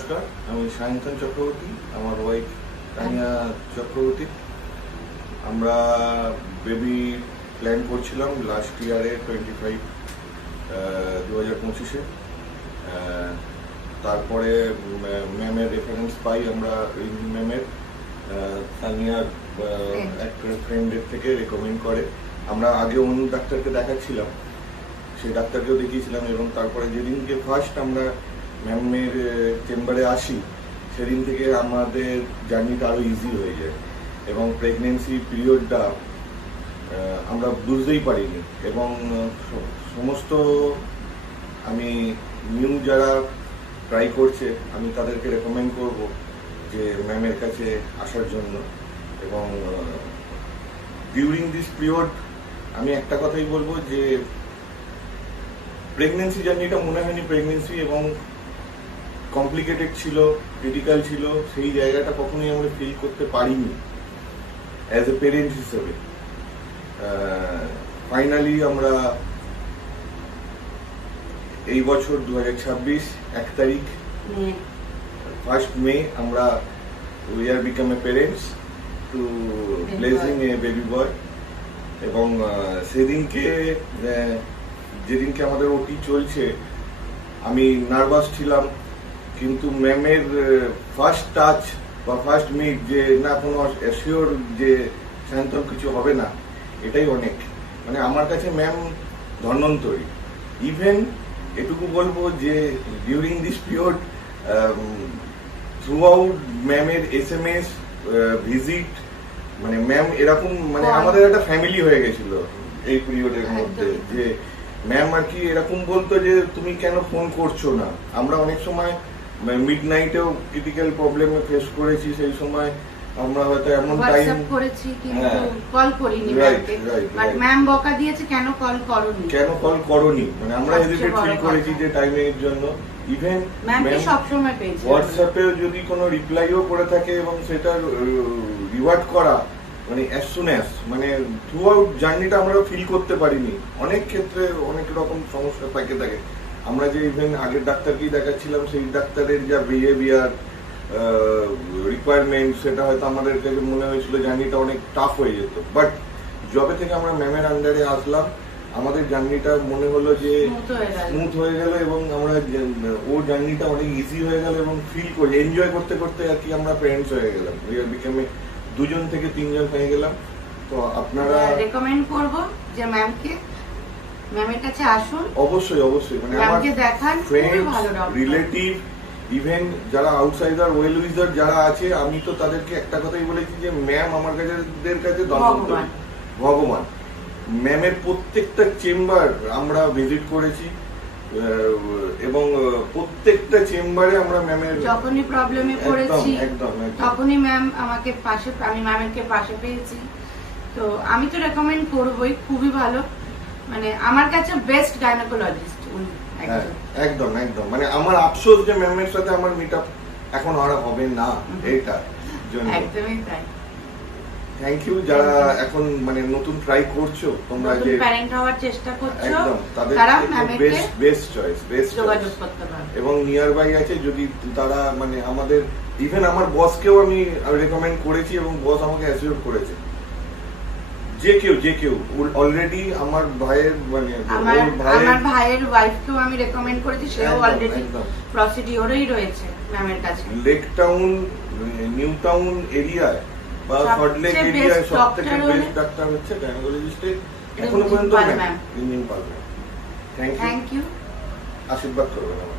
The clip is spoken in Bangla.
নমস্কার, আমি সায়ন্তন চক্রবর্তী, আমার ওয়াইফ তানিয়া চক্রবর্তী। আমরা বেবি প্ল্যান করছিলাম লাস্ট ইয়ারে 2025-এ। তারপরে ম্যামের রেফারেন্স পাই আমরা, ম্যামের তানিয়ার একটা ফ্রেন্ডের থেকে রেকমেন্ড করে। আমরা আগে অন্য ডাক্তারকে দেখাচ্ছিলাম, সেই ডাক্তারকেও দেখিয়েছিলাম, এবং তারপরে যেদিনকে ফার্স্ট আমরা ম্যামের চেম্বারে আসি সেদিন থেকে আমাদের জার্নিটা আরও ইজি হয়ে যায়, এবং প্রেগনেন্সি পিরিয়ডটা আমরা বুঝতেই পারিনি। এবং সমস্ত আমি নিউ যারা ট্রাই করছে আমি তাদেরকে রেকমেন্ড করব যে ম্যামের কাছে আসার জন্য। এবং ডিউরিং দিস পিরিয়ড আমি একটা কথাই বলবো যে প্রেগনেন্সি জার্নিটা মনে হয়নি প্রেগনেন্সি এবং কমপ্লিকেটেড ছিল, ক্রিটিক্যাল ছিল, সেই জায়গাটা কখনোই আমরা ফিল করতে পারিনি অ্যাজ এ পেরেন্ট হিসেবে। ফাইনালি আমরা এই বছর 2026 1 তারিখ 1st May আমরা we are become a parents to blessing a baby boy। এবং যেদিনকে আমাদের ওটি চলছে আমি নার্ভাস ছিলাম, কিন্তু ম্যামের ফার্স্ট টাচ বা ফার্স্ট মিট যে না কোনো অ্যাসিওর যে সায়ন্তন কিছু হবে না, এটাই অনেক। মানে আমার কাছে ম্যাম ধন্বন্তরী। ইভেন এটুকু বলবো যে during this period through out ম্যামের SMS ভিজিট, মানে ম্যাম এরকম মানে আমাদের একটা ফ্যামিলি হয়ে গেছিল এই পিরিয়ডের মধ্যে। যে ম্যাম আর কি এরকম বলতো যে তুমি কেন ফোন করছো না। আমরা অনেক সময় মিড নাইটেও ক্রিটিক্যাল প্রবলেম ফেস করেছি, সেই সময় আমরা হয়তো এমন টাইম করেছি কিন্তু কল করিনি ম্যামকে, বাট ম্যাম বকা দিয়েছে কেন কল করোনি, মানে আমরা হেজিটেট ফিল করেছি যে টাইমের জন্য। ইভেন ম্যামকে সব সময় পেয়েছি হোয়াটসঅ্যাপে যদি কোনো রিপ্লাইও করে থাকে এবং সেটা রিওয়ার্ড করা মানে অ্যাজ সুন অ্যাজ, মানে থ্রু আউট জার্নিটা আমরা ফিল করতে পারিনি। অনেক ক্ষেত্রে অনেক রকম সমস্যা থাকে। আমরা যে ইভেন আগের ডাক্তারকেই দেখাচ্ছিলাম, সেই ডাক্তারের যা বিহেভিয়ার রিকোয়ারমেন্ট, সেটা হয়তো আমাদের কাছে মনে হয়েছিল জার্নিটা অনেক টাফ হয়ে যেত। বাট যবে থেকে আমরা ম্যামের আন্ডারে আসলাম আমাদের জার্নিটা মনে হলো যে স্মুথ হয়ে গেল, এবং আমরা ওর জার্নিটা অনেক ইজি হয়ে গেল, এবং ফিল করে এনজয় করতে করতে আর কি আমরা প্যারেন্টস হয়ে গেলাম। উই আর বিকামে 2 জন থেকে 3 জন হয়ে গেলাম। তো আপনারা রেকমেন্ড করব যে ম্যামকে ম্যামের কাছে আসুন। অবশ্যই মানে আমার দেখান, ফ্রেন্ড রিলেটিভ ইভেন যারা আউটসাইডার ওয়েল উইজার যারা আছে, আমি তো তাদেরকে একটা কথাই বলেছি যে ম্যাম আমার কাছে ভগবান। ম্যামের প্রত্যেকটা চেম্বার আমরা ভিজিট করেছি, এবং প্রত্যেকটা চেম্বারে আমরা ম্যামের যখনই প্রবলেমে পড়েছি তখনই ম্যাম আমাকে আমি ম্যামেরকে পাশে পেয়েছি। তো আমি তো রেকমেন্ড করবই, খুবই ভালো, মানে আমার কাছে বেস্ট গাইনোকোলজিস্ট উনি। একদম মানে আমার আফসোস যে ম্যামের সাথে আমার মিটআপ এখন আর হবে না, এটা জন্য একদমই তাই। থ্যাংক ইউ যারা এখন মানে নতুন ট্রাই করছো, তোমরা যে প্যারেন্ট হওয়ার চেষ্টা করছো, একদম তাদের বেস্ট চয়েস যোগাযোগ করতে পারো। এবং নিয়ার বাই আছে, যদি তারা মানে আমাদের ইভেন আমার বসকেও আমি রেকমেন্ড করেছি, এবং বস আমাকে অ্যাসিওর করেছে যে কেউ অলরেডি আমার ভাইয়ের মানে আমার ভাইয়ের ওয়াইফকেও আমি রেকমেন্ড করেছি, সেও অলরেডি প্রসিডিওরেই রয়েছে ম্যামের কাছে। লেক টাউন, নিউ টাউন এরিয়ায় বা সল্ট লেক এরিয়ায় সবথেকে বেস্ট ডাক্তার হচ্ছে গাইনোকোলজিস্টের এখনো পর্যন্ত ম্যাম। থ্যাংক ইউ, আশীর্বাদ করবেন আমার।